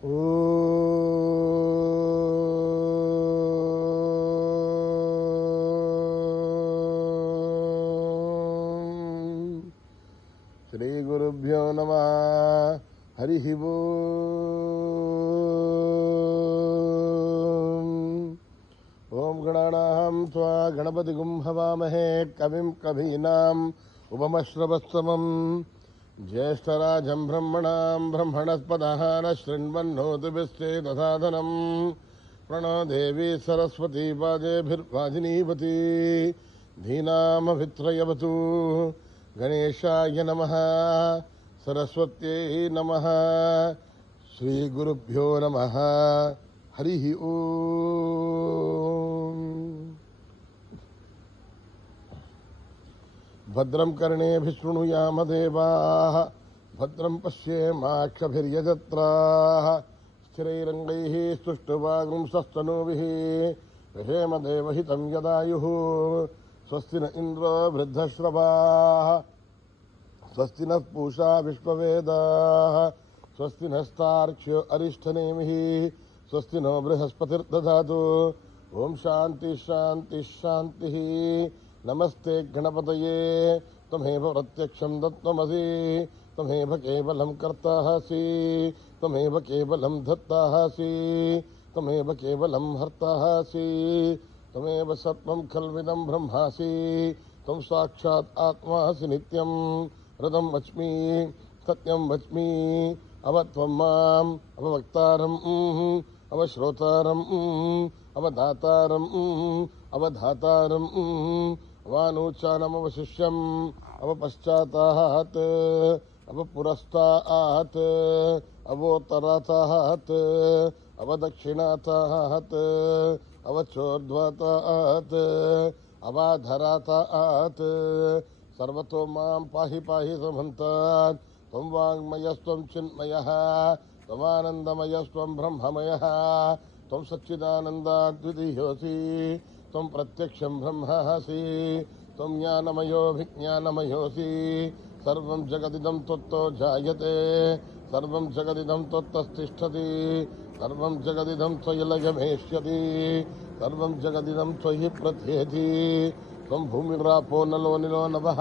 శ్రీ గురుభ్యో నమః. హరి ఓం గణానాం త్వా గణపతిగుం హవామహే కవిం కవీనాం ఉపమశ్రవస్తమం జ్యేష్ఠరాజం బ్రహ్మణాం బ్రహ్మణస్పదః శృణ్వన్నోతిభిశ్చేదసాదనం ప్రణో దేవీ సరస్వతీ పాదేభిర్వాజినీవతి ధీనామభిత్రయవతు. గణేశాయ నమః, సరస్వత్యై నమః, శ్రీ గురుభ్యో నమః. హరి ఓం. భద్రం కర్ణేభిః శృణుయామ దేవాః, భద్రం పశ్యేమాక్షభిర్యజత్రాః, స్థిరైరంగైః స్తుష్టువాగుంసస్తనూభిః, విషేమ దేవహితం యదాయుః. స్వస్తి న ఇంద్రో వృద్ధశ్రవాః, స్వస్తి నః పూషా విశ్వవేదాః, స్వస్తి నస్తార్క్ష్యో అరిష్టనేమిః, స్వస్తి నో బృహస్పతిర్దధాతు. ఓం శాంతి శాంతి శాంతి. నమస్తే గణపతయే, త్వమేవ ప్రత్యక్షం దత్వమసి, త్వమేవ కేవలం కర్తాసి, త్వమేవ కేవలం ధత్తాసి, త్వమేవ కేవలం హర్తాసి, త్వమేవ సర్వం ఖల్విదం బ్రహ్మాసి, త్వం సాక్షాత్ ఆత్మాసి నిత్యం. ఋతం వచ్మి సత్యం వచ్మి, అవత్వం మాం అవవక్తారం అవశ్రోతారం అవధాతారం అవధాతారం అవానూచానమవశిష్యం అవపశ్చాతాత్ అవపురస్తాత్ అవోత్తరాతాత్ అవదక్షిణాతాత్ అవచోర్ధ్వతాత్ అవాధరాతాత్. సర్వతో మాం పాహి పాహి సమంతాత్. త్వం వాంగ్మయస్త్వం చిన్మయః, త్వమానందమయస్త్వం బ్రహ్మమయః, త్వం సచ్చిదానందాద్వితీయోసి, త్వం ప్రత్యక్షం బ్రహ్మాసి, త్వం జ్ఞానమయోభిజ్ఞానమయోసి. సర్వం జగదిదం త్వత్తో జాయతే, సర్వం జగదిదం త్వత్తస్థిష్ఠతి, సర్వం జగదిదం త్వయి లయమేష్యతి, సర్వం జగదిదం త్వయి ప్రథేతి. త్వం భూమిరాపో నలో నిలో నభః,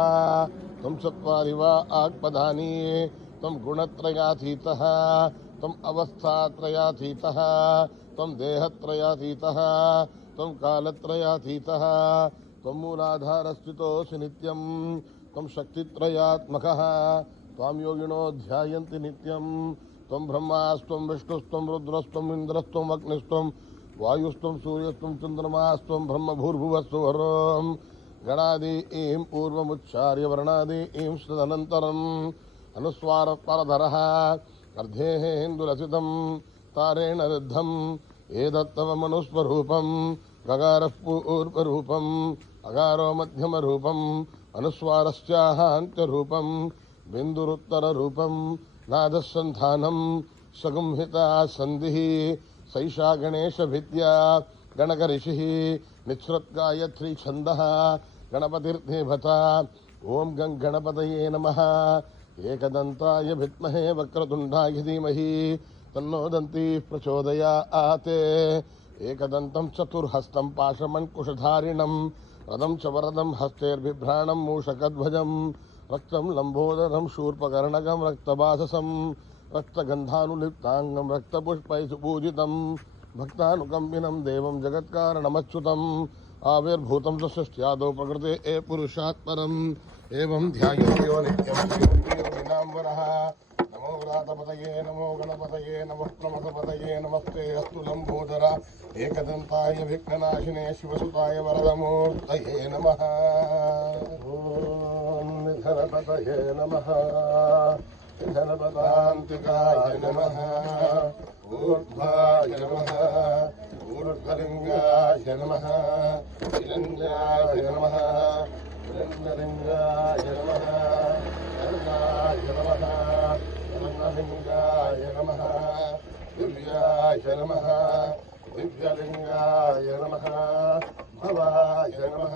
త్వం చత్వారి వా ఆత్మదాని, త్వం గుణత్రయాతీతః, త్వం అవస్థాత్రయాతీతః, త్వం దేహత్రయాతీతః, త్వం కాలత్రయాతీతః, త్వం మూలాధారస్థితోऽసి నిత్యం, త్వం శక్తిత్రయాత్మకః. త్వాం యోగినో ధ్యాయంతి నిత్యం. త్వం బ్రహ్మాస్త్వం విష్ణుస్త్వం రుద్రస్త్వం ఇంద్రస్త్వం అగ్నిస్త్వం వాయుస్త్వం సూర్యస్త్వం చంద్రమాస్త్వం బ్రహ్మభూర్భువస్సు వరోం. గణాదీం పూర్వముచ్చార్య వర్ణాదీం తదనంతరం అనుస్వార పరధరః అర్ధేందులసితం తారేణ రుద్ధం. ఏదత్తవ మనుస్వరూపం గగారః పూర్వరూపం అగారో మధ్యమరూపం అనుస్వారస్యాహాంత్యరూపం బిందురుత్తరరూపం నాదసంధానం సగుంహితా సంధిః. సైషా గణేశ విద్యా గణకరిషిః నిశ్రుత్గాయత్రీ ఛందః గణపతిర్దేవత. ఓం గం గణపతయే నమః. ఏకదంతాయ విద్మహే వక్రతుండాయ ధీమహి తన్నో దంతిః ప్రచోదయాత్. ఏకదంతం చతుర్హస్తం పాశమంకుశధారిణం రథం చ వరదం హస్తేర్బిభ్రాణం మూషకధ్వజం రక్తం లంబోదరం శూర్పకర్ణకం రక్తవాససం రక్తగంధానులిప్తాంగం రక్తపుష్పై సుపూజితం భక్తానుకంపినం దేవం జగత్కారణమచ్యుతం. ఆవిర్భూతం సృష్ట్యాదో ప్రకృతే ఏ పురుషాత్ పరం. ఏవం ధ్యాయో నిత్యం శ్రీనాంబరః. నమో వ్రాతపతయే నమో గణపతయే నమః ప్రమథపతయే నమస్తే అస్తు లంబోదర ఏకదంతాయ విఘ్ననాశినే శివసుతాయ వరదమూర్తయే నమః. ఓం నిధనపతయే నమః. నిధనపదాంతికాయ నమః. ఊర్ధ్వాయ నమః. ఊర్ధ్వలింగాయ నమః. లింగాయ నమః. లింగలింగాయ నమః. లింగాయ నమః. లింగలింగాయ నమః. దివ్యాయ నమః. దివ్యలింగాయ నమః. భవాయ నమః.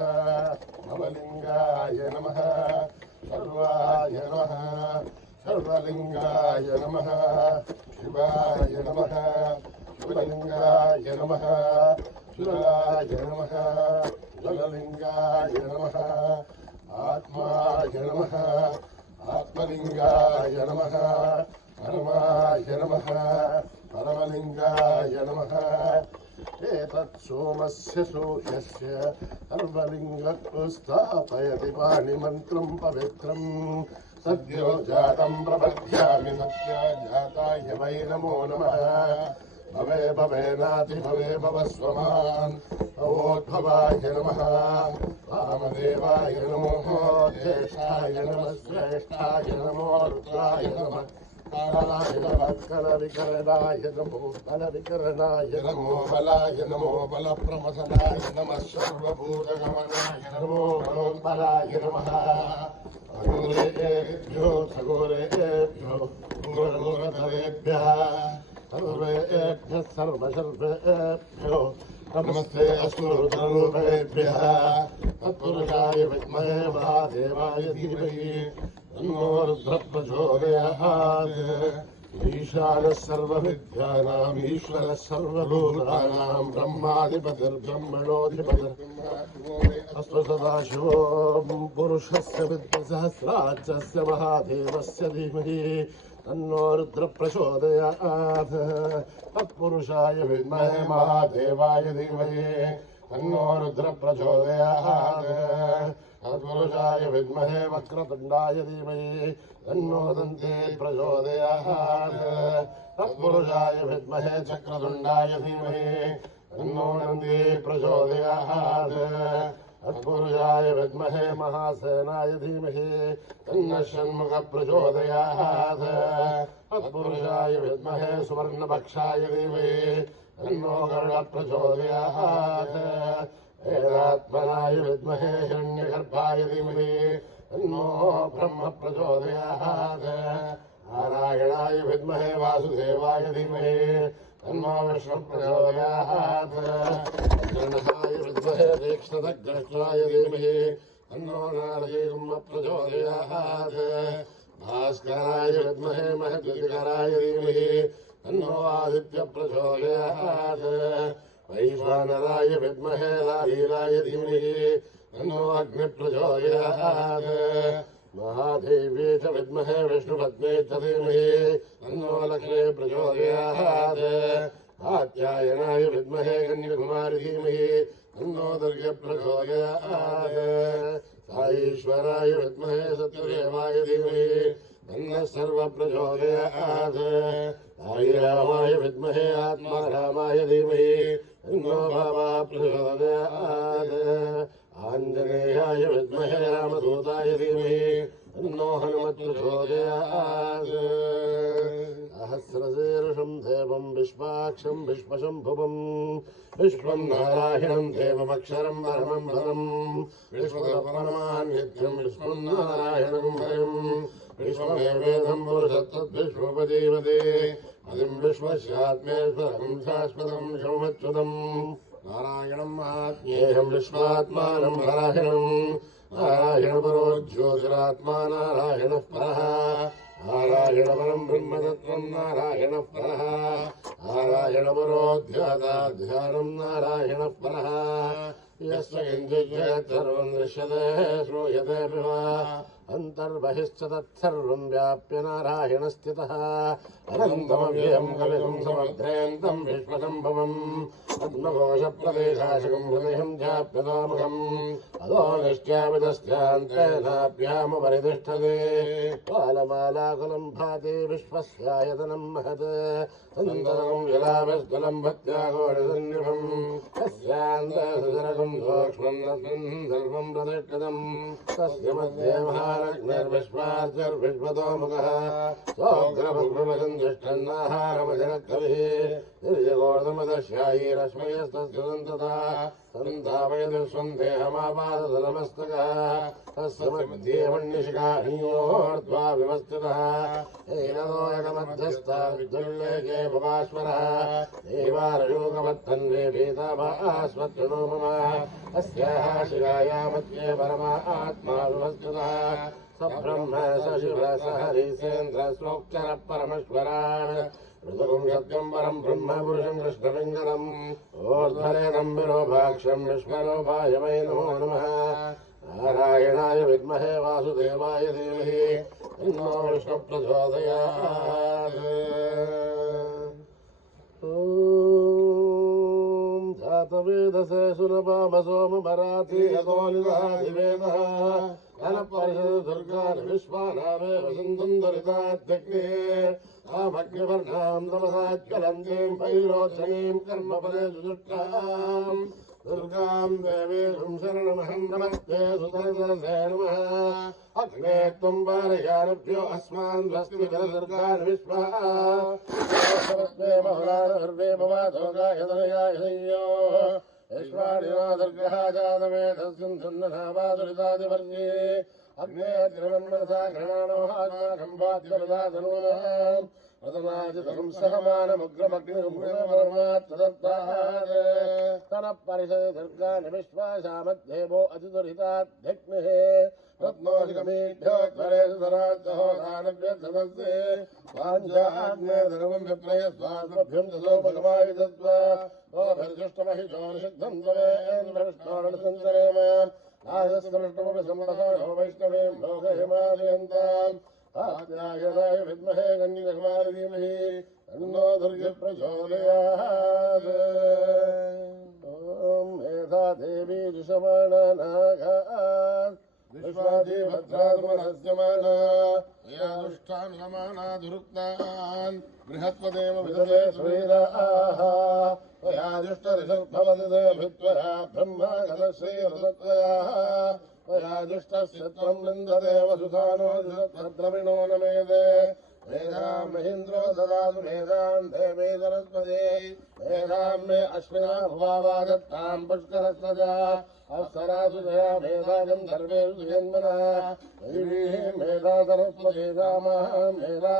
భవలింగాయ నమః. సర్వాయ నమః. సర్వలింగాయ నమః. शिवाय नमः शिवलिंगाय नमः शिवाय नमः ज्वललिंगाय नमः आत्माय नमः आत्मलिंगाय नमः परमाय नमः परमलिंगाय नमः एतत् सोमस्य सूर्यस्य सर्वलिङ्गत्वं पाणिमन्त्रं पवित्रम् सद्यो जातं प्रपद्यामि सद्यो जाताय वै नमो नमः भवे भवेनाति भवे भवस्वमान् भवोद्भवाय नमः वामदेवाय नमो ज्येष्ठाय नमः श्रेष्ठाय नमो रुद्राय नमः कलविकरणाय नमो बलविकरणाय नमो बलाय नमो बलप्रमथनाय नमः सर्वभूतगमनाय नमो मनोबलाय नमः खगोरेभ्यो खगोरेभ्यो घोरघोरधरेभ्यः सर्वेभ्यः सर्वसर्वेभ्यो नमस्ते असुररूपेभ्यः तत्पुरुषाय विद्महे महादेवाय धीमहि तन्नो रुद्रः प्रचोदयात् ईशानः सर्वविद्यानाम् ईश्वरः सर्वभूतानां ब्रह्माधिपतिर्ब्रह्मणोऽधिपतिः सदाशिवो पुरुषस्य विद्मसहस्राक्षस्य महादेवस्य धीमहि तन्नो रुद्रः प्रचोदयात् तत्पुरुषाय विद्महे महादेवाय धीमहि तन्नो रुद्रः प्रचोदयात् तत्पुरुषाय विद्महे वक्रतुण्डाय धीमहि तन्नो दन्ती प्रचोदयात् तत्पुरुषाय विद्महे चक्रतुण्डाय धीमहि तन्नो दन्ती प्रचोदयात् तत्पुरुषाय विद्महे महासेनाय धीमहि तन्नः षण्मुखः प्रचोदयात् तत्पुरुषाय विद्महे सुवर्णपक्षाय धीमहि तन्नो गरुडः प्रचोदयात् वेदात्मनाय विद्महे हिरण्यगर्भाय धीमहि तन्नो ब्रह्म प्रचोदयात् नारायणाय विद्महे वासुदेवाय धीमहि तन्नो विष्णु प्रचोदयात् गणहाय विद्महे तीक्ष्णदग्रष्टाय धीमहि तन्नो नारदीर्म प्रचोदयात् भास्कराय विद्महे महद्विकराय धीमहि तन्नो आदित्य प्रचोदयात् वैश्वानराय विद्महे लालीलाय धीमहि तन्नो अग्नि प्रचोदयात् महादेवी च विद्महे विष्णुपत्नी च धीमहि तन्नो लक्ष्मी प्रचोदयात् कात्यायनाय विद्महे कन्याकुमारी धीमहि तन्नो दुर्गे प्रचोदयात् साईश्वराय विद्महे सत्यदेवाय धीमहि तन्नः सर्वः प्रचोदयात् साईरामाय विद्महे आत्मारामाय धीमहि तन्नो बाबा प्रचोदयात् आञ्जनेयाय विद्महे रामदूताय धीमहि तन्नो हनुमत् प्रचोदयात् सहस्रशीर्षं देवं विश्वाक्षं विश्वशम्भुवं विश्वं नारायणं देवमक्षरं परमं पदं विश्वपरमान्यं विश्वं नारायणं हरिं विश्वमेवेदं पुरुषत्तद्विश्वपदीवदे अधिं विश्वस्यात्मेश्वरं शाश्वतं शौमच्युतं नारायणं महात्म्येहं विश्वात्मानं नारायणं नारायणपरो ज्योतिरात्मा नारायणः परः नारायणपरं ब्रह्मतत्त्वं नारायणः परः नारायणपरोऽध्यात्मध्यानं नारायणः परः यस्य किञ्चित् सर्वं दृश्यते श्रूयते वा अन्तर्बहिश्च तत्सर्वं व्याप्य नारायणस्थितः अनन्तमव्ययं कविं समग्रेन्दं विश्वसम्भवम् पद्मकोशप्रदेशाशकं हृदयं चाप्यनामकम् अधो निष्ट्यामितस्यान्तेनाभ्यामुपरितिष्ठते कालमालाकुलं भाति विश्वस्यायतनं महत् अनन्तरं जलाभस्कुलं भक्त्याघोषसन्निभम् तस्यान्तसुजरकं सूक्ष्मं तस्मिन् सर्वं प्रतिष्ठितं तस्य मध्ये महालक्ष्मीर्विश्वार्चर्विश्वतोमुखः सोऽग्रभग्नमसन्तिष्ठन्नाहारमजरत्कविः निर्यगोर्धमदश्यायीरश्मयस्तस्तदन्तता सन्तापयति स्वं देहमापादतलमस्तकः तस्य मध्ये मण्यशिखाह्योर्ध्वा विवस्थितः एनदोयकमध्यस्था विद्युल्लेखे भवाश्वरः देवारशोकमत्तन्वे भीताभास्वत्तनोमः अस्याः शिखायाः मध्ये परमा आत्मा विवस्थितः स ब्रह्म स शिव स हरिसेन्द्र स्वोक्षरः परमेश्वरान् ऋतुं सत्यं परं ब्रह्म पुरुषं कृष्णपिङ्गलम् ऊर्ध्वरेदं विरूपाक्षं विश्वरूपाय वै नमो नमः नारायणाय विद्महे वासुदेवाय धीमहि तन्नो विष्णुः प्रचोदयात् जातवेदसे सुरपामसोमभराति यतो निदहाधिवेदः धनपरिषद दुर्गान् विश्वानामे वसन्तं दरितात्यग्ने आमग्निवर्णां तमसाज्ज्वलन्तीं भैरोचनीं कर्मफले सुदुष्टाम् दुर्गां देवीं शरणमहं नमस्ते सुतरसे नमः अग्ने त्वं पारयानभ्यो अस्मान् स्वस्ति दुर्गान् विश्वाः बहुलानर्वे भवातोगाय तनयाय संयो यश्वाणिनो दुर्गः जातवेदस्यं सुन्ननावादुरितादिवर्गे अग्ने त्रिवन्मनसा घृणानो आत्माकं वाद्यप्रदातनूनः प्रथमाजितं सहमानमुग्रमग्निर्मुग्रपरमात्तदत्तात् तनः परिषदि दुर्गानि विश्वासामध्येवो अतिदुरिताध्यग्निः रत्नोऽधिकमेभ्यो त्वरेषु सराज्यहो दानव्यर्थदस्ते वाञ्छाग्ने धर्मं विप्रयस्वात्मभ्यं ततोपगमाविदत्व ओभिर्जुष्टमहिषो निषिद्धं त्वमेन्द्रविष्णोरणसञ्चरेम नागस्कमष्टमपि सम्पसानो वैष्णवीं लोकहिमालयन्ताम् आत्यायदाय विद्महे कन्यककुमारी धीमहि तन्नो दुर्गे प्रचोदयात् ॐ मेधा देवी ऋषमाणानाघात् विश्वाजीभद्रात्मनस्यमाना या दुष्टान् समानाधुरुक्तान् बृहत्पदेव विदते सुवीराः त्वया दुष्टरिषद्भवति भित्वया ब्रह्मागतश्रीरतत्वयाः त्वया दुष्टस्य त्वं निन्दते वसुधानो द्रविणो न मेदे मेधां महीन्द्रो ददातु मेधां देवे सरस्वती मेधां मे अश्विना भुवावा दत्तां पुष्करस्वजा अप्सरासु जया मेधा गन्धर्वेषु जन्मनः दैवीः मेधा सरस्वती रामः मेधा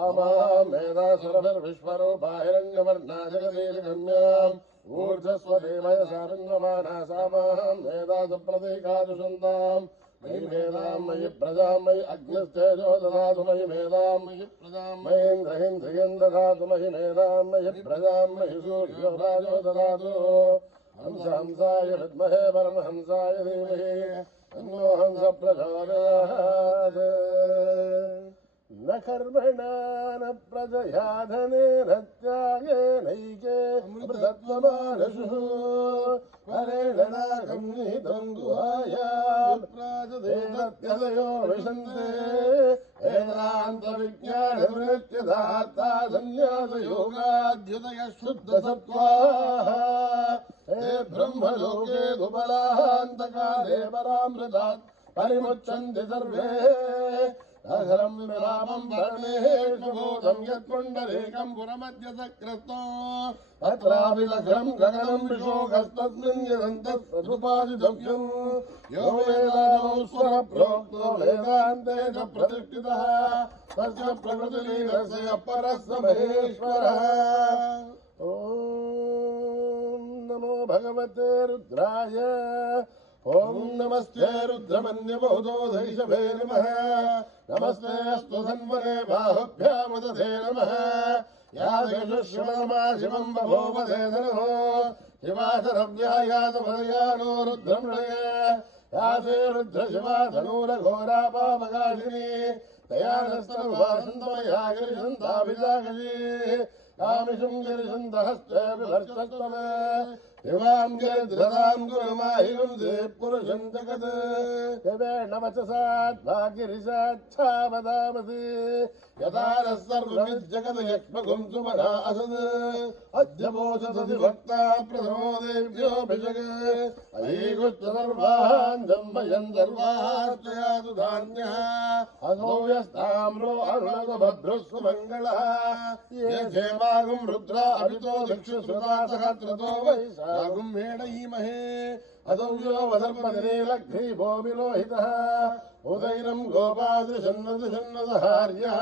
आमः मेधा सुरभिर्विश्वरूपा हिरण्यवर्णा जगदीर्घम्याम् ऊर्ध्वस्वदेवयसा बिन्वमाना सामाः मेधा सुप्रतीकादुषन्ताम् मयि मेधां मयि प्रजां मयि अग्निस्तेजो ददातु मयि मेधां मयि प्रजां मयीन्द्रहिन्द्रियं ददातु मयि मेधां मयि प्रजां मयि सूर्यो राजो ददातु हंसाय विद्महे परमहंसाय धीमहि तन्नो हंस प्रचोदयात् न कर्मणा न प्रजया धनेन त्यागेनैके अमृतत्वमानशुः परेण नागं निहितं गुहायां प्राजदेवत्यदयो विशन्ते वेदान्तविज्ञाननित्यदार्था संन्यासयोगाद्युदयः शुद्धसत्त्वाः हे ब्रह्मलोके दुबलान्तकाले परामृतात् परिमुच्यन्ति सर्वे अघरं विरामं वर्णेषु भूतं यत्पुण्डरीकं पुरमध्यसकृतो अत्राभिलघ्रं गगनं विशोकस्तस्मिन् यदन्तस्वरूपादिदव्यं यो वेदादौ स्वरप्रोक्तो वेदान्ते च प्रतिष्ठितः तस्य प्रकृतिलीलस्य परः स महेश्वरः ॐ नमो भगवते रुद्राय ॐ नमस्ते रुद्रमन्यबहुधोधैषभे नमः नमस्ते अस्तु धन्वने बाहुभ्यामुदधे नमः या देशुश्रवमा शिवं बभूवधे धनुः शिवाशरव्यायातमदयानो रुद्रमृणय या ते रुद्रशिवा धनूरघोरा पापकाशिनी तया नस्तनुवासन्तमया गिरिशन्ताभिजागजी कामिषुं गिरिशन्तहस्ते विभर्षत्वमे शिवां गिरिधरां गुरुमाहिं पुरुषं जगत् देवेण वचसाद्वा गिरिशाच्छा वदामसि यथा नः सर्वमिज्जगत् यक्ष्मगुं सुमना असत् अद्य वोचसति भक्ता प्रथमो देव्योऽभिषगे अयीकुश्च सर्वान् जम्बयन् सर्वार्चयातु धान्यः असौ यस्ताम्रो अरुणगो भद्रुः सुमङ्गलः ये सेवागुं रुद्रा अभितो दिक्षुश्रुता सहस्रतो वै सागुं मेडयीमहे अदव्यो वदर्पतिनीलग्रीभो विलोहितः उदैरं गोपादृशन्नदहार्यः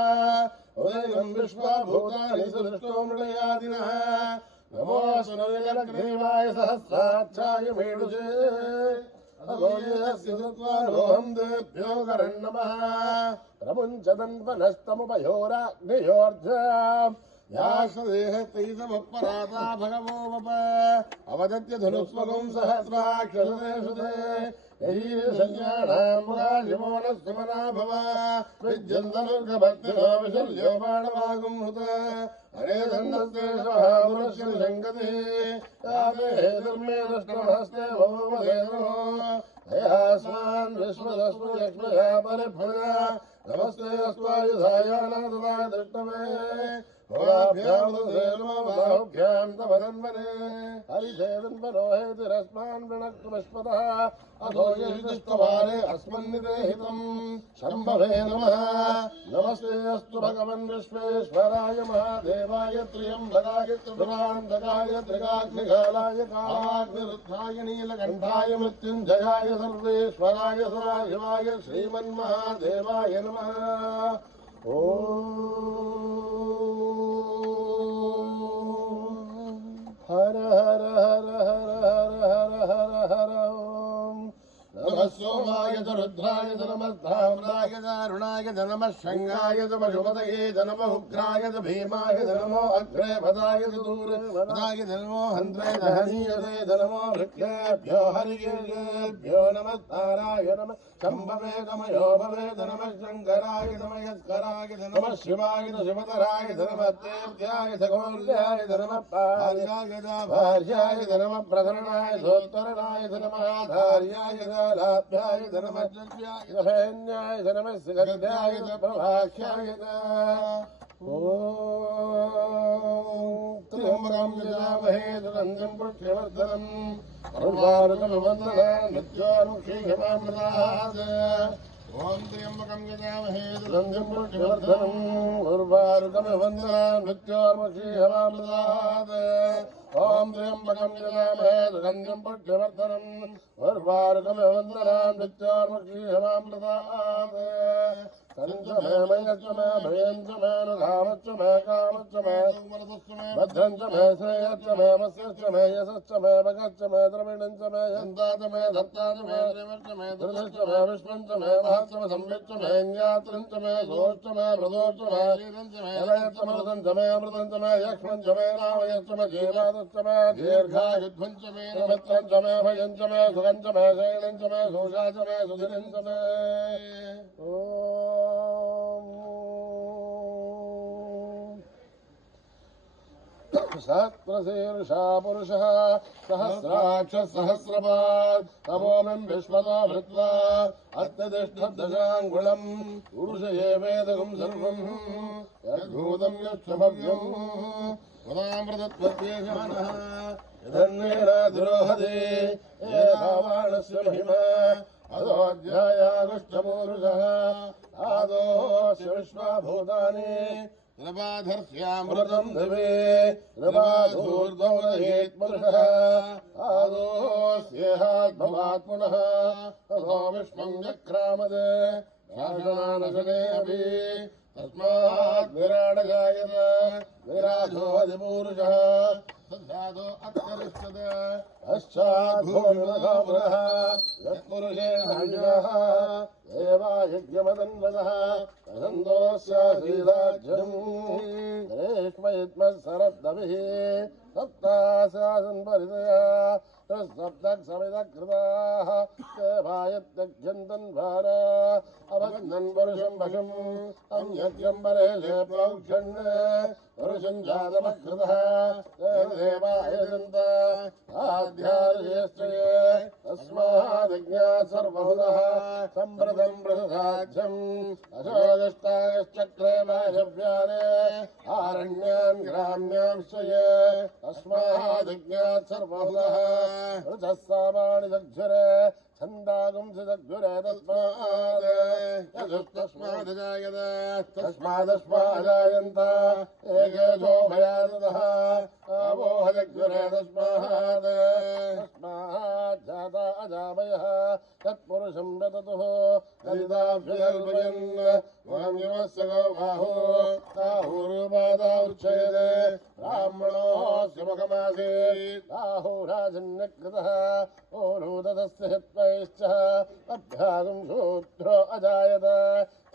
उदैरं विश्वा भूतानि सुदृष्टो मृडयादिनः नमोऽस्तु नलिलग्रीवाय सहस्राक्षाय मेढुषे देभ्यो करन्नमः प्रमुञ्चदन्वनस्तमुपयोराग्नियोर्ध्याम् यासदेह तैतमपराता भगवो वप अवदत्य धनुष्मगुं सहस्राक्षसुते यहीर्षण्याणाम् मुखाशिमोनस्तमना भव विद्यन्तनुर्गभक्तिनो विशल्यो बाणवागुं हुत हरे दण्डस्ते महापुरुष्य शङ्कते याते धर्मे दष्टमहस्ते भवदेनो हयास्मान् विश्वदस्मु लक्ष्मया परिफलया नमस्ते अस्वायुधाय नाददा दृष्टमे बाहुभ्यां तवदन्वने हरिषेदन्वनो हेतिरस्मान् वृणक्तुमस्पदः अथो यजुस्तवारे अस्मन्निदेहितम् शम्भवे नमः नमस्ते अस्तु भगवन् विश्वेश्वराय महादेवाय त्र्यम्बकाय त्रिपुरान्तकाय त्रिकाग्निकालाय कालाग्निरुद्धाय नीलकण्ठाय मृत्युञ्जयाय सर्वेश्वराय सदाशिवाय श्रीमन्महादेवाय नमः ॐ हर हर हर हर हर हर हर हर ॐ नमः सोमाय च रुद्राय च नमः धाम्नाय च अरुणाय च नमः शङ्गाय च पशुपतये च नमः उग्राय च भीमाय च नमो अग्रे पदाय च दूरे पदाय च नमो हन्त्रे च हनीयते च नमो वृक्षेभ्यो हरिकेभ्यो नमस्ताराय नमः शम्भवे च मयो भवे च नमः शङ्कराय च मयस्कराय च नमः शिवाय च शिवतराय च नमः तेभ्याय च गौर्याय च नमः पार्याय च भार्याय च नमः प्रसरणाय सोत्तरणाय च नमः आधार्याय च लाभ्याय च नमः जज्ञाय च सैन्याय च नमः सिगन्ध्याय च प्रभाख्याय च ॐ त्र्यम्बकं यजामहे सुगन्धिं पुष्टिवर्धनम् उर्वारुकमिवन्दनं मृत्योर्मुक्षीयमामृतात् ॐ त्र्यम्बकं यजामहे सुगन्धिं पुष्टिवर्धनम् उर्वारुकमिवन्दनं मृत्योर्मुक्षीयमामृतात् ॐ त्र्यम्बकं यजामहे सुगन्धिं पुष्टिवर्धनम् उर्वारुकमिवन्दनं मृत्योर्मुक्षीयमामृतात् संच मे मयश्च मे भयञ्च मे नुधामश्च मे कामश्च मे भद्रञ्च मे श्रेयश्च मे मत्स्यश्च मे यशश्च मे भगश्च मे द्रविणञ्च मे यन्ता च मे धत्ता च मे श्रीमश्च मे धृतश्च मे विश्वञ्च मे महश्च मे संविच्च मे ज्ञात्रञ्च मे सोश्च मे मृदोश्च मे लीलञ्च मे लयश्च मृतञ्च मे अमृतञ्च मे यक्ष्मञ्च मे रामयश्च मे जीवादश्च मे दीर्घायुध्वञ्च मे मित्रञ्च मे भयञ्च मे सुखञ्च मे शैलञ्च मे सोषा च मे सुधिरञ्च मे सहस्रशीर्षा पुरुषः सहस्राक्ष सहस्रपात् तमोऽहं विश्वतो भृत्वा अत्यतिष्ठद्दशाङ्गुलम् पुरुष एवेदकं सर्वं यद्भूतं यच्च भव्यम् वदामृतत्वद्वेषमाणः यदन्नेनाधिरोहते एतावाणस्य महिमा अधोऽध्यायागुष्ठपूरुषः आदोऽस्य विश्वभूतानि नृपाधर्ष्यामृतं दिवे नृपाधूर्ध्वोदयेत् पुरुषः आदोऽस्येहाद्भवात् पुनः ततो विश्वं जक्रामत् भाषणानशने अपि तस्मात् विराडजायत विराजो अधिपूरुषः तद्धातो अत्यरिष्यत पश्चाद्भूमिमधो पुनः यत्पुरुषेण हव्यः देवायज्ञमदन्वदः वसन्तोऽस्यासीदाज्यम् रेष्मयित्मत्सरद्दभिः सप्ताशासन् परितया सप्तक्समिदकृताः देवायत्यज्यन्तन्भार अभग्नन् पुरुषं पशुम् अन्यज्ञं परेशे प्लौक्षन् पुरुषं जातमकृतः देवायजन्त आध्यार्यश्च ये तस्मादज्ञात् सर्वहुतः सम्प्रतं प्रसदाज्यम् अशोगष्टागश्चक्रे माशव्याने आरण्यान् ग्राम्यांश्च ये तस्मादज्ञात् सर्वहुतः ऋतः सामानि दग्धुरे छन्दागुंसदग्धुरे तस्मादजायत तस्मादस्माजायन्त एकेशो भयानतः आवोहदग्धुरे तस्माज्जाता अजामयः तत्पुरुषं रततुः ललिताभ्यल्पयन् वाङ्यमस्य गौबाहो ताहुरुपादा उच्यते ब्राह्मणोऽस्य लोकमासीत् राहुराजन्यकृतः ओरुदतस्य हित्वैश्च अभ्यागं शूद्रो अजायत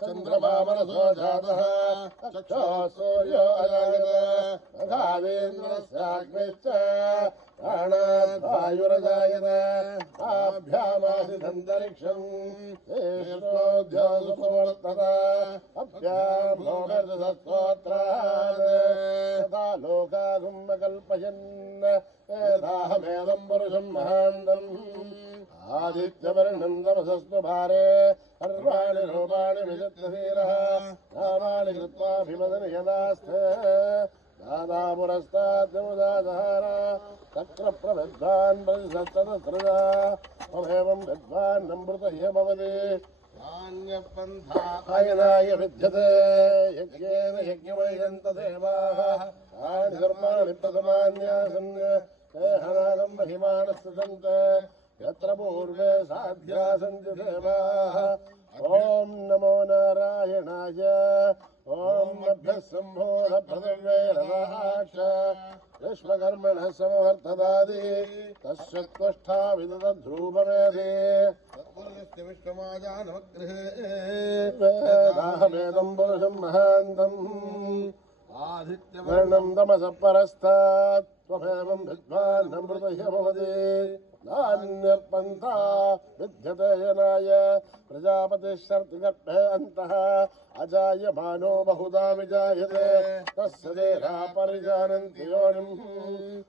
चन्द्रमा मनसो जातः चक्षुः सूर्यो अजायत अगाधेन्द्रस्याग्निश्च प्राणाद्वायुरजायत आभ्यामासिदन्तरिक्षम् शेषोऽध्योऽसुप्रवर्तत अभ्यां भौमर्दसत्त्वत्रात् तथा लोकागुम्बकल्पयन् वेदाहमेदं पुरुषं महान्तम् आदित्यवर्णं तमसस्तु भारे सर्वाणि रूपाणि विचित्रधीरः नामानि कृत्वाभिवदन् यदास्ते दादा पुरस्ताद्यमुदाधार चक्रप्रविद्वान् प्रतिसत्ततसृजा त्वमेवं विद्वान् नमृत ह्य भवति नान्यपन्थायनाय विद्यते यज्ञेन यज्ञमयन्त देवाः तानि कर्माणि प्रथमान्यासन् ते हनादं महिमानस्तुतन्त यत्र पूर्वे साध्या सन्ति देवाः ॐ नमो नारायणाय ॐ नभ्यः सम्भोध पृथिव्यै रथाक्ष विश्वकर्मणः समवर्तदादि तस्य त्वष्टा विदधध्रूपमेधे तत्पुरुषस्य विश्वमाजानवगृहे वेदाहमेदं पुरुषं महान्तम् आदित्यवर्णं तमसः परस्तात् त्वमेवं विद्वान् नमृत ह्य भवति नान्यपन्था विद्यते यनाय प्रजापतिश्चर्तिगर्भे अन्तः अजायमानो बहुधा विजायते तस्य देहा परिजानन्ति योनिम्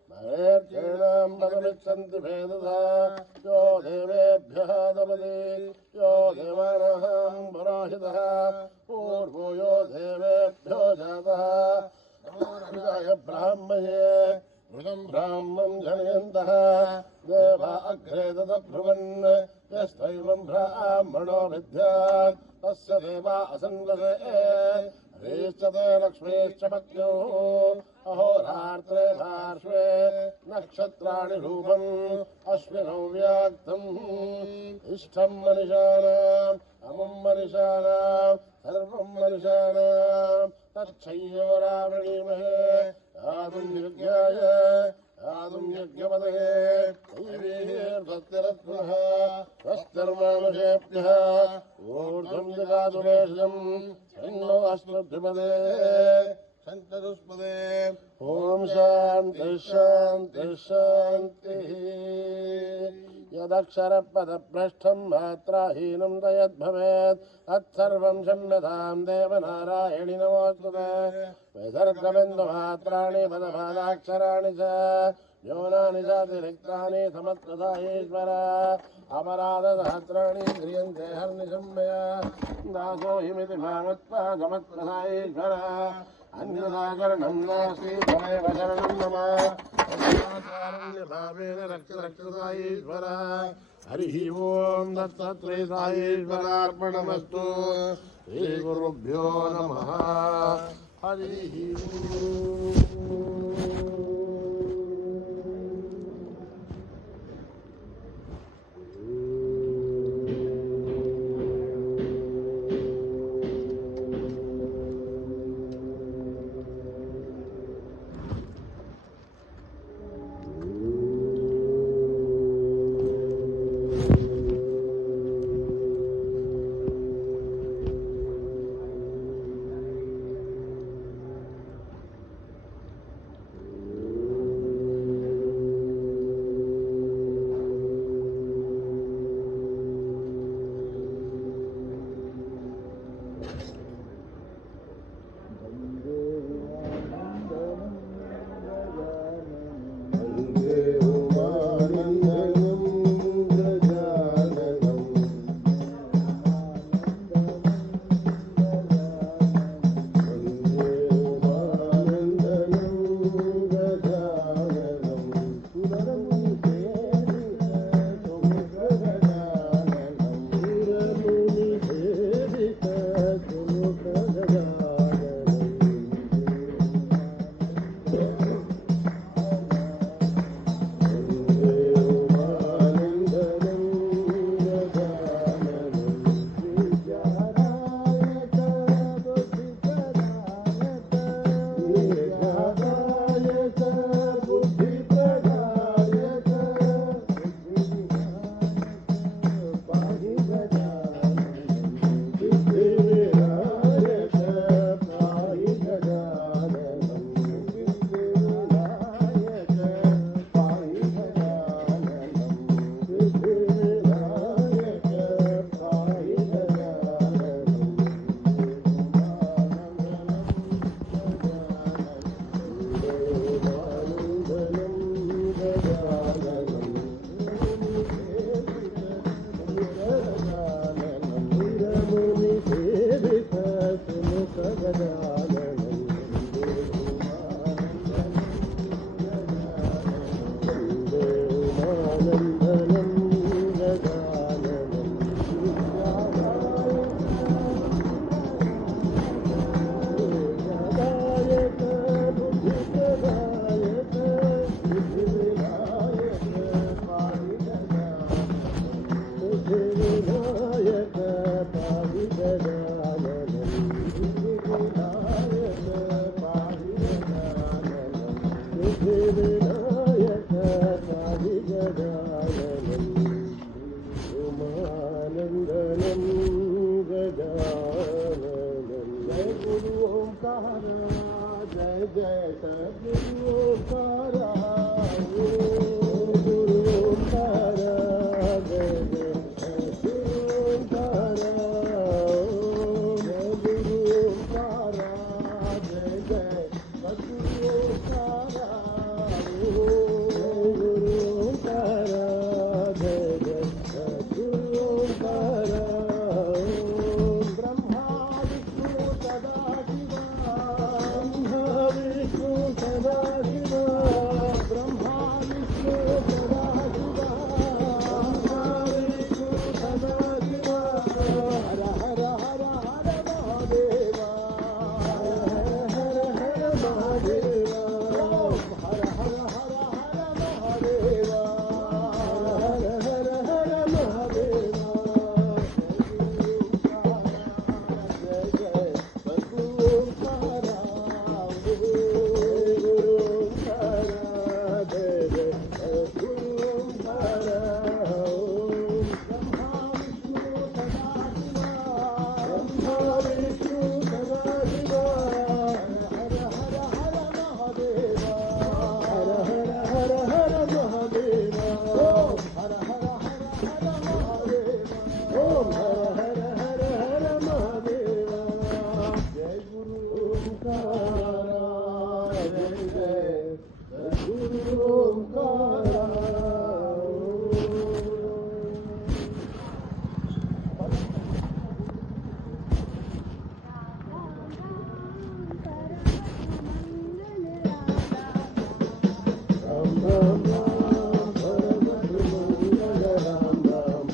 महेर्येणां पदमिच्छन्ति भेदधा यो देवेभ्यः दमति यो देवानां पुरोहितः पूर्वो यो देवेभ्यो जातः नमो ब्राह्मये मृगं ब्राह्मं जनयन्तः देवा अग्रे तदब्रुवन् यस्त्वैवं ब्राह्मणो विद्यात् तस्य देवा असन्वसे ह्रीश्चते लक्ष्मीश्च पत्न्योः अहोरात्रे पार्श्वे नक्षत्राणि रूपम् अश्विनौ व्याक्तम् इष्टं मनुष्याणाम् अमुं मनुष्याणाम् सर्वं मनुष्याणाम् तच्छय्योरावणीमहे आदुं यज्ञाय आदुं यज्ञपदये दैवीर्भक्तिरत्नः स्वस्तिर्मानुषेभ्यः ऊर्ध्वं जगातुमेषं शन्नो अश्वद्विपदे सञ्चतुष्पदे ॐ शान्ति शान्ति शान्तिः यदक्षरपदभ्रष्टं मात्राहीनं तयद्भवेत् तत्सर्वं क्षम्यतां देवनारायणि नमोऽस्तुते विसर्गबिन्दुमात्राणि पदपादाक्षराणि च न्यूनानि चातिरिक्तानि समत्कृता ईश्वर अपराधसहस्राणि क्रियन्ते हर्निशं मया दासो हिमिति मामत्वा समत्कृता ईश्वर अन्यदाकरणं नास्ति त्वमेव शरणं मम भावेन रक्षरक्षता ईश्वर हरिः ओं दत्तात्रेयार्पणमस्तु श्रीगुरुभ्यो नमः हरिः सिद्धिविनायक साधिगजाननं उमानन्दनं गजाननं जय गुरु ओंकार जय जय सद्गुरु ओंकार गुरु ओंकार जय जय सद्गुरु ओंकार जय गुरु ओंकार जय जय सद्गुरु ओंकार गुरु ओंकार जय जय सद्गुरु ओंकार ब्रह्मा विष्णु सदा शिवा ब्रह्मा विष्णु सदा शिवा ब्रह्मा विष्णु सदा शिवा ब्रह्मा विष्णु सदा शिवा हर हर हर हर महादेवा हर हर हर महादेवा हर हर हर हर महादेवा हर हर हर महादेवा जय जय सद्गुरु ओंकार गुरु ओंकार जय जय सद्गुरु ओंकार ब्रह्मा विष्णु सदा शिवा ब्रह्मा विष्णु सदा शिवा हर हर हर महादेवा हर हर हर हर महादेवा हर हर हर हर महादेवा ओम हर हर हर हर महादेवा जय गुरु ओंकार जय जय सद्गुरु ओंकार राम राम राम परम मंगल राम राम राम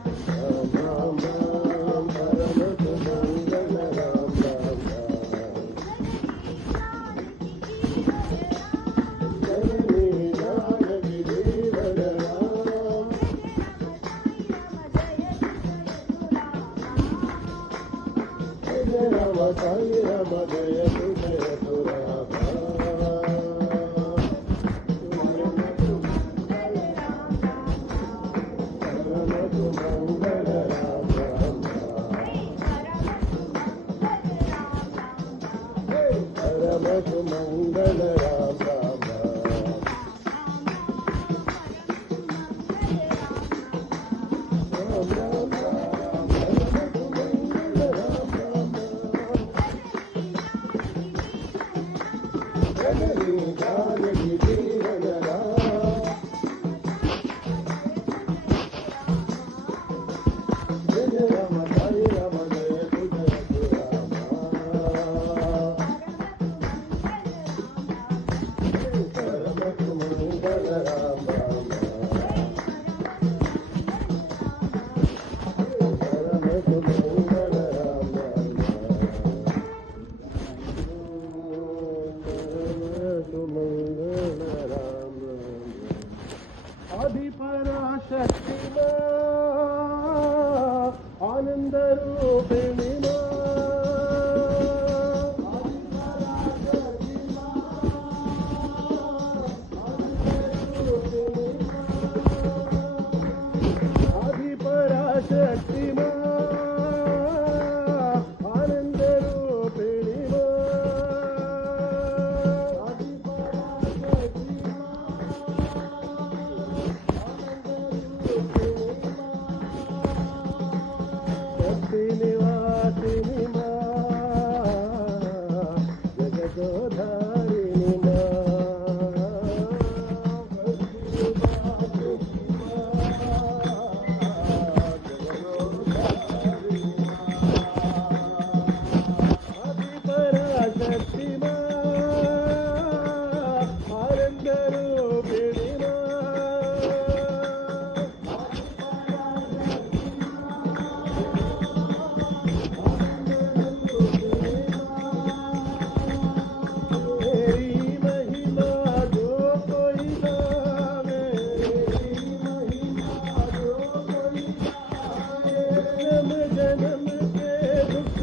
राम राम राम परम मंगल राम राम राम जननी जानकी जीवन राम जय राम साई राम जय तु राम परम मंगल राम राम परम मंगल राम राम राम राम राम परम मंगल राम राम जननी जानकी जीवन राम जय राम साई राम जय तु राम परम मंगल राम राम परम मंगल राम राम मंगल राम राम आदि पराशक्ति आनंद रूपिणी आदि पराशक्ति आनंद रूपिणी आदि पराशक्ति शक्ति निवासिनी जगदोधारिणी आदि पराशक्ति आनंद रूपिणी जन्म जन्म के दुख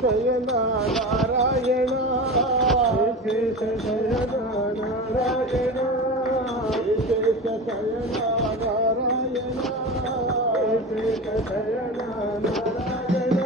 శయన నారాయణ శేష శయన నారాయణ శేష శయన నారాయణ శేష శయన నారాయణ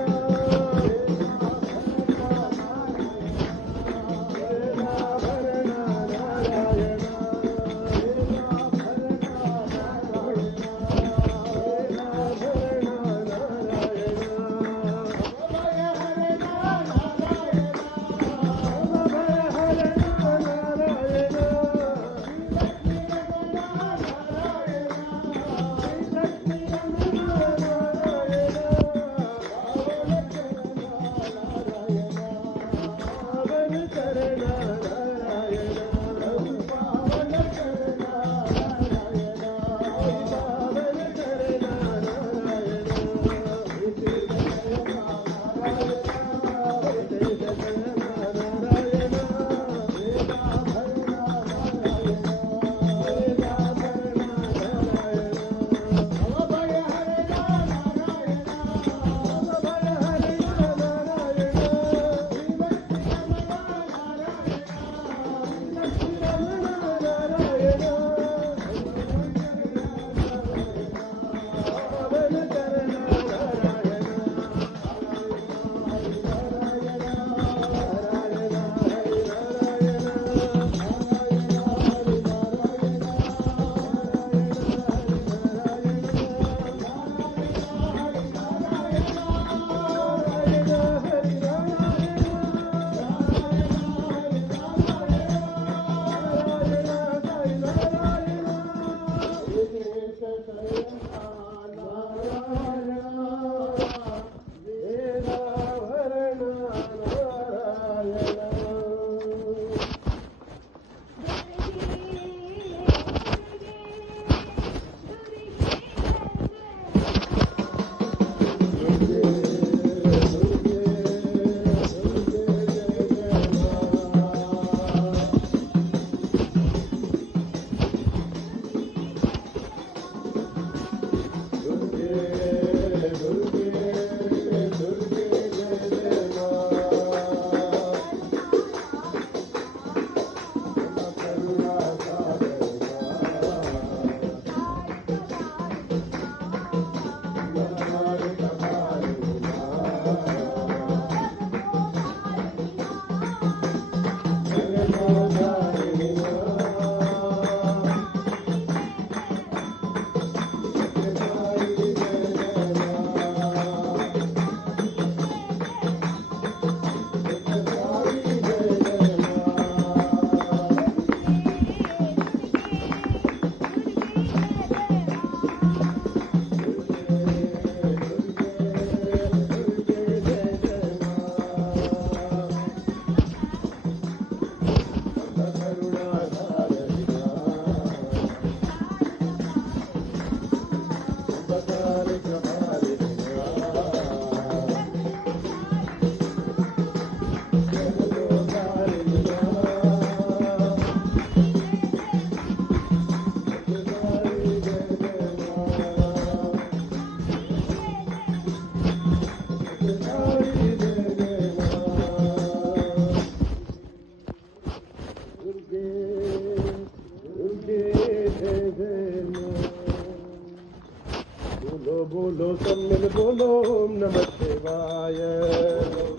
बोलो बोलो सब मिल बोलो ओम नमः शिवाय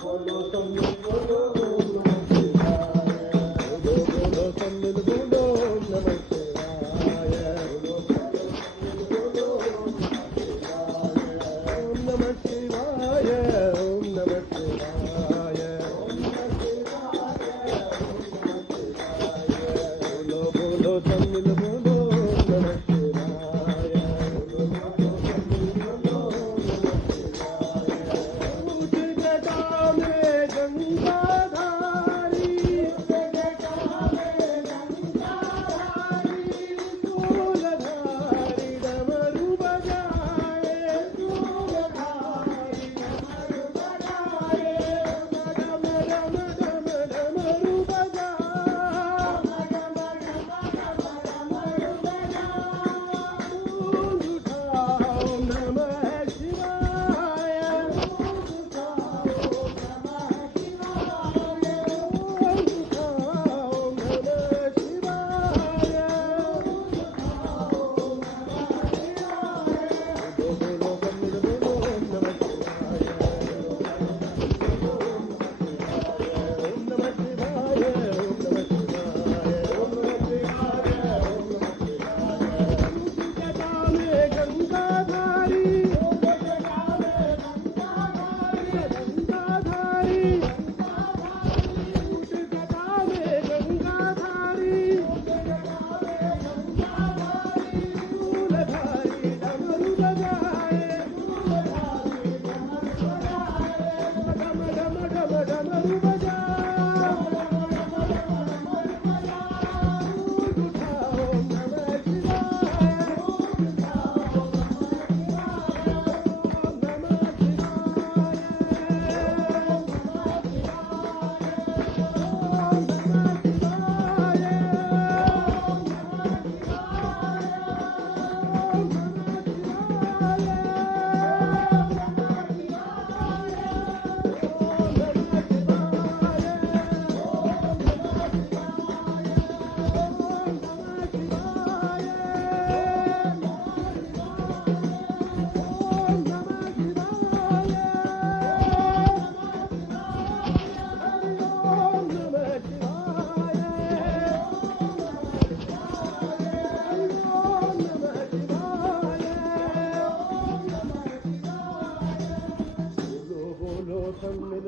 बोलो सब मिल बोलो ओम नमः शिवाय बोलो बोलो सब मिल बोलो ओम नमः शिवाय बोलो ओम नमः शिवाय ओम नमः शिवाय बोलो बोलो सब मिल बोलो ओम नमः शिवाय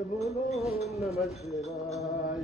बोलो नमः शिवाय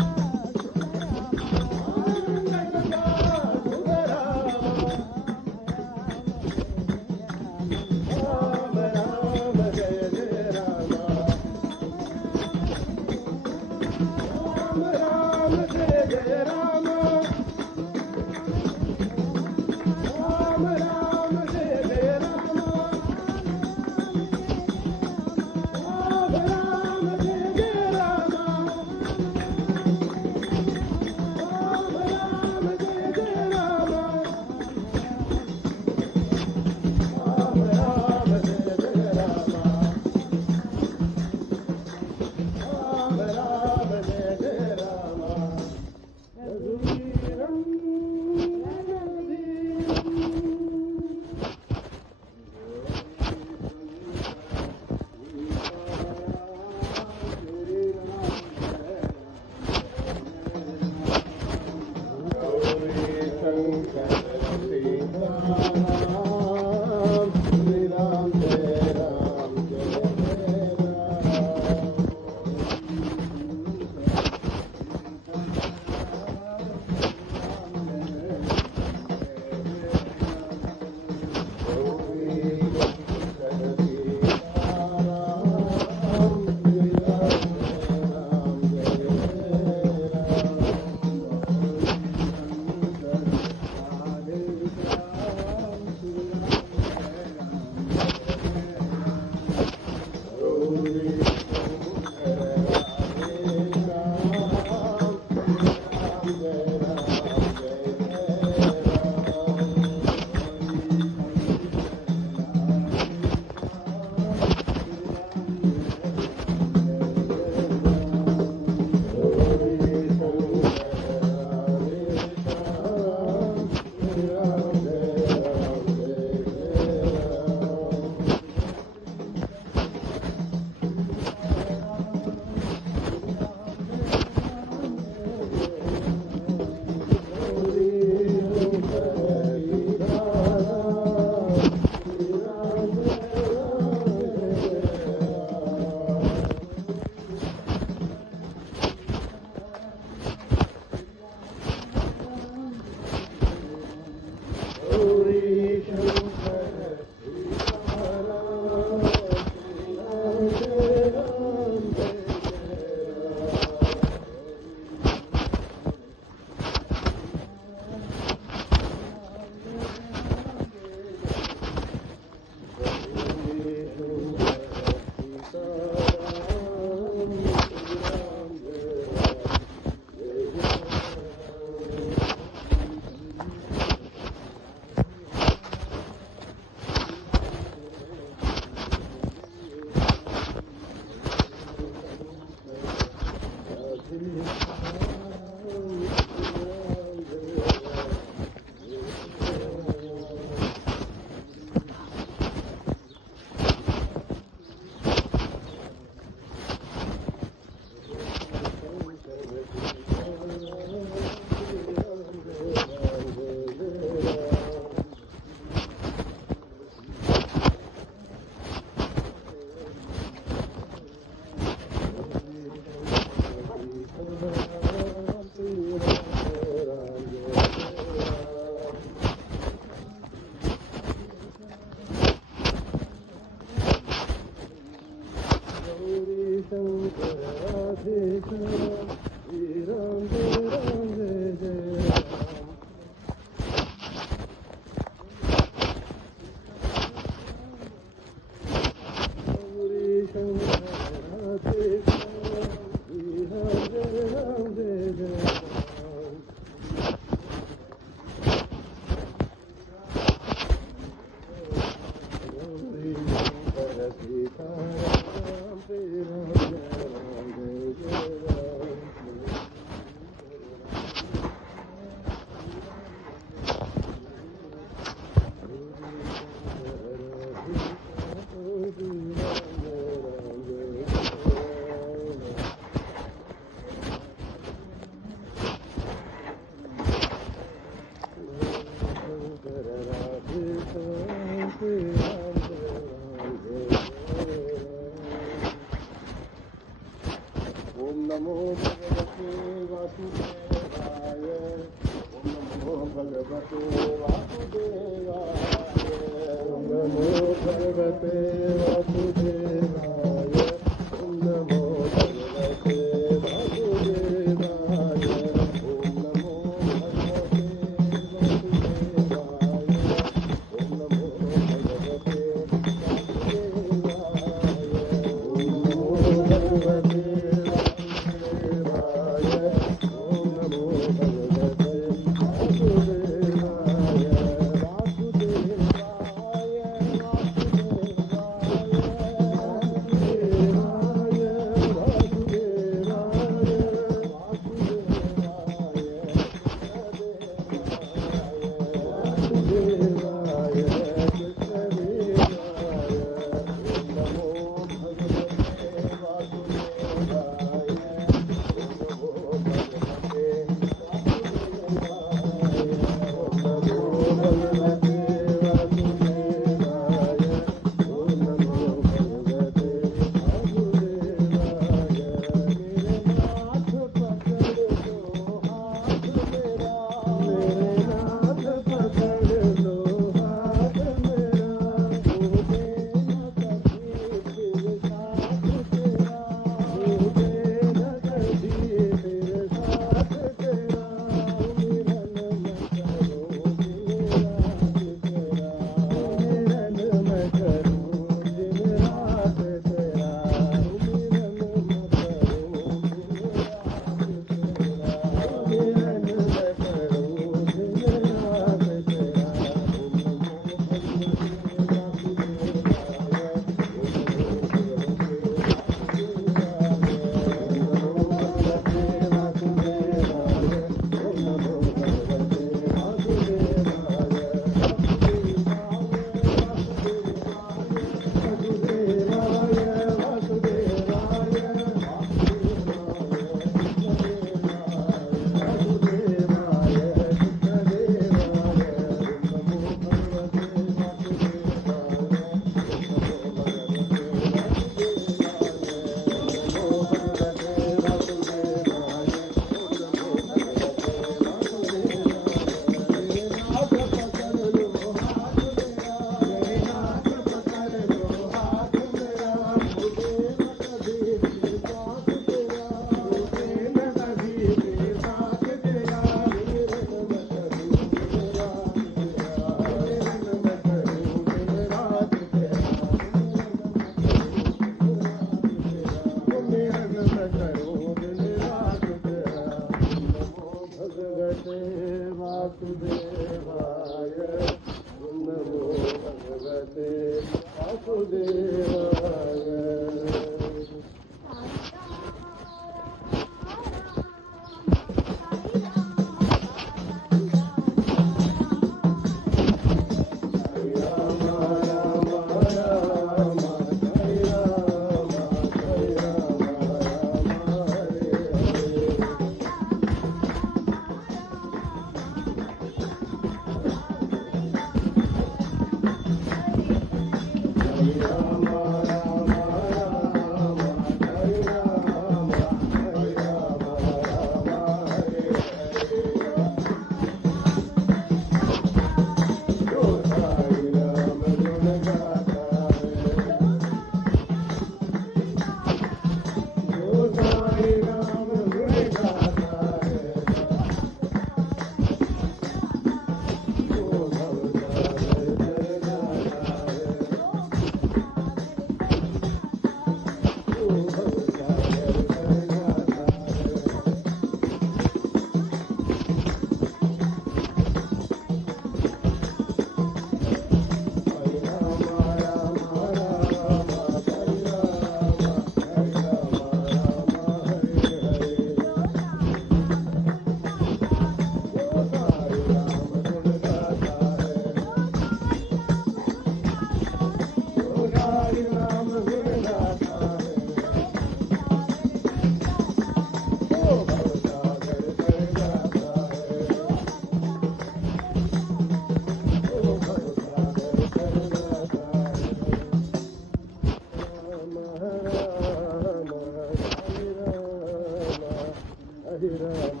हरि राम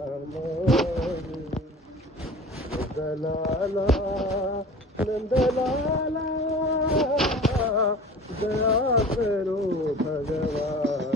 राम नंदलाला नंदलाला दया करो भगवान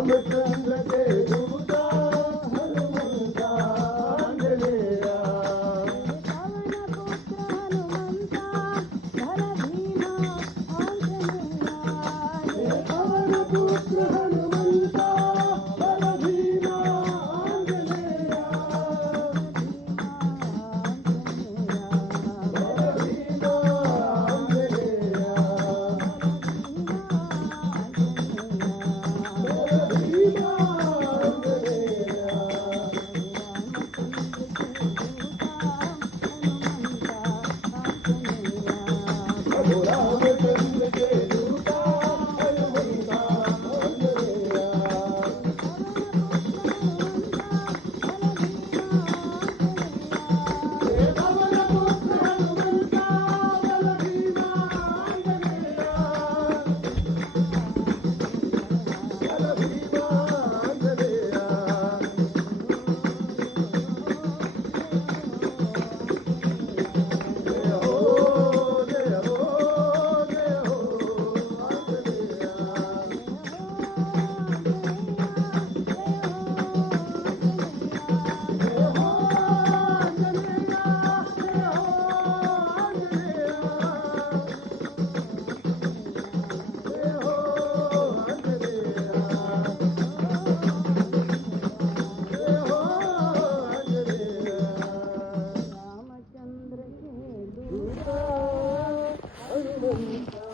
रामचंद्र के दूता हनुमंता आंजनेया पवन पुत्र हनुमंता बल भीमा आंजनेया बल भीमा आंजनेया बल भीमा आंजनेया प्रभु रामचंद्र के दूता हनुमंता आंजनेया पवन पुत्र हनुमंता बल भीमा आंजनेया बल भीमा आंजनेया जय हो जय हो जय हो आंजनेया जय हो आंजनेया जय हो आंजनेया जय हो आंजनेया जय हो आंजनेया रामचंद्र के दूता हनुमंता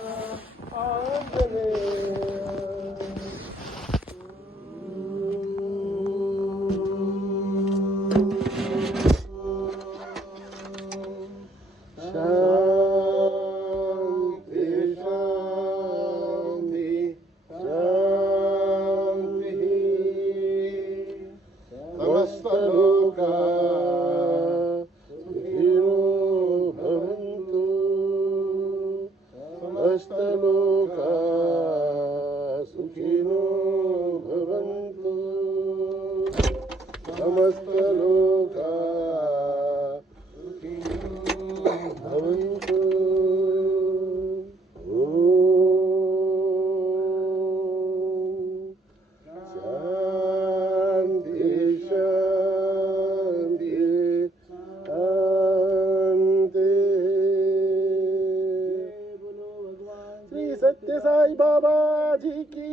आंजनेया शांति शांति शांति समस्त लोका सुखिनो भवन्तु समस्त लोका सुखिनो भवन्तु समस्त लोका सुखिनो भवन्तु शांति शांति शांति श्री सत्य साई बाबा जी की